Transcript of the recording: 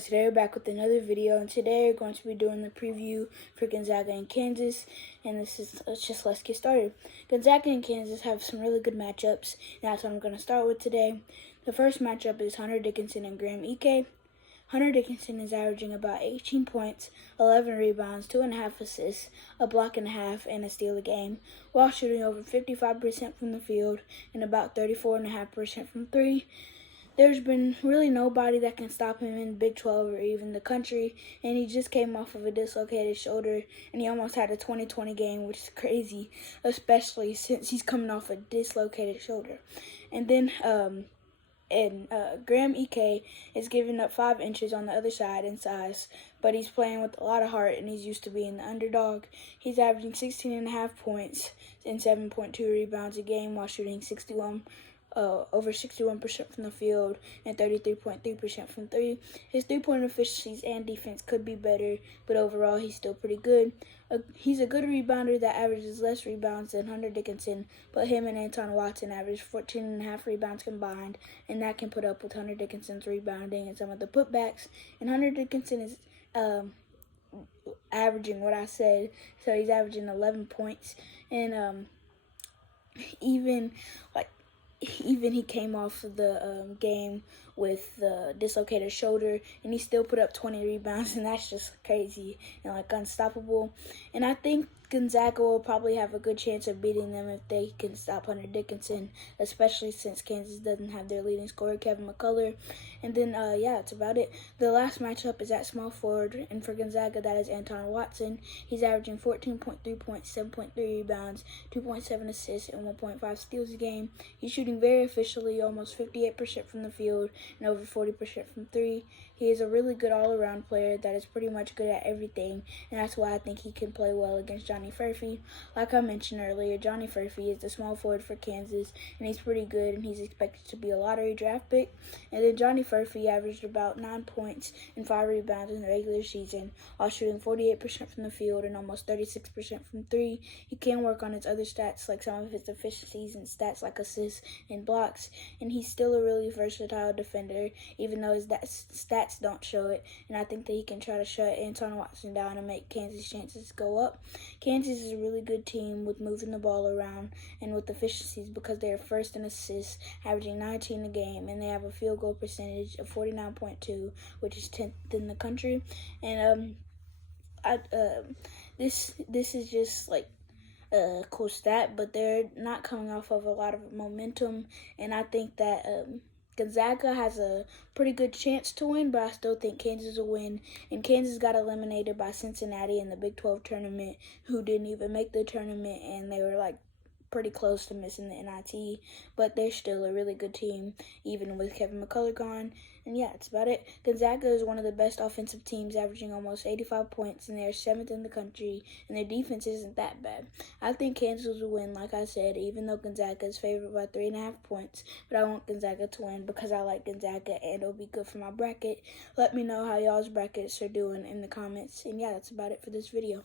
Today we're back with another video, and today we're going to be doing the preview for Gonzaga and Kansas. And let's get started. Gonzaga and Kansas have some really good matchups, and that's what I'm going to start with today. The first matchup is Hunter Dickinson and Graham Ike. Hunter Dickinson is averaging about 18 points, 11 rebounds, 2.5 assists, a block and a half, and a steal a game, while shooting over 55% from the field and about 34.5% from three. There's been really nobody that can stop him in Big 12 or even the country, and he just came off of a dislocated shoulder, and he almost had a 20-20 game, which is crazy, especially since he's coming off a dislocated shoulder. And then Graham Ike is giving up 5 inches on the other side in size, but he's playing with a lot of heart, and he's used to being the underdog. He's averaging 16.5 points and 7.2 rebounds a game while shooting over 61% from the field and 33.3% from three. His three-point efficiencies and defense could be better, but overall he's still pretty good. He's a good rebounder that averages less rebounds than Hunter Dickinson, but him and Anton Watson average 14.5 rebounds combined, and that can put up with Hunter Dickinson's rebounding and some of the putbacks. And Hunter Dickinson is averaging what I said, so he's averaging 11 points, and even he came off of the game with the dislocated shoulder, and he still put up 20 rebounds, and that's just crazy and unstoppable. And I think Gonzaga will probably have a good chance of beating them if they can stop Hunter Dickinson, especially since Kansas doesn't have their leading scorer, Kevin McCullough. And then, that's about it. The last matchup is at small forward, and for Gonzaga, that is Anton Watson. He's averaging 14.3 points, 7.3 rebounds, 2.7 assists, and 1.5 steals a game. He's shooting very efficiently, almost 58% from the field and over 40% from three. He is a really good all-around player that is pretty much good at everything, and that's why I think he can play well against Johnny Furphy. Like I mentioned earlier, Johnny Furphy is the small forward for Kansas, and he's pretty good, and he's expected to be a lottery draft pick. And then Johnny Furphy averaged about 9 points and 5 rebounds in the regular season, while shooting 48% from the field and almost 36% from three. He can work on his other stats, like some of his efficiencies and stats like assists and blocks, and he's still a really versatile defender, even though his stats don't show it. And I think that he can try to shut Anton Watson down and make Kansas' chances go up. Kansas is a really good team with moving the ball around and with efficiencies because they are first in assists, averaging 19 a game, and they have a field goal percentage of 49.2, which is 10th in the country. And this is just a cool stat, but they're not coming off of a lot of momentum, and I think that Gonzaga has a pretty good chance to win, but I still think Kansas will win. And Kansas got eliminated by Cincinnati in the Big 12 tournament, who didn't even make the tournament, and they were pretty close to missing the NIT, but they're still a really good team, even with Kevin McCullough gone. And yeah, that's about it. Gonzaga is one of the best offensive teams, averaging almost 85 points, and they're 7th in the country, and their defense isn't that bad. I think Kansas will win, like I said, even though Gonzaga is favored by 3.5 points, but I want Gonzaga to win because I like Gonzaga, and it'll be good for my bracket. Let me know how y'all's brackets are doing in the comments, and yeah, that's about it for this video.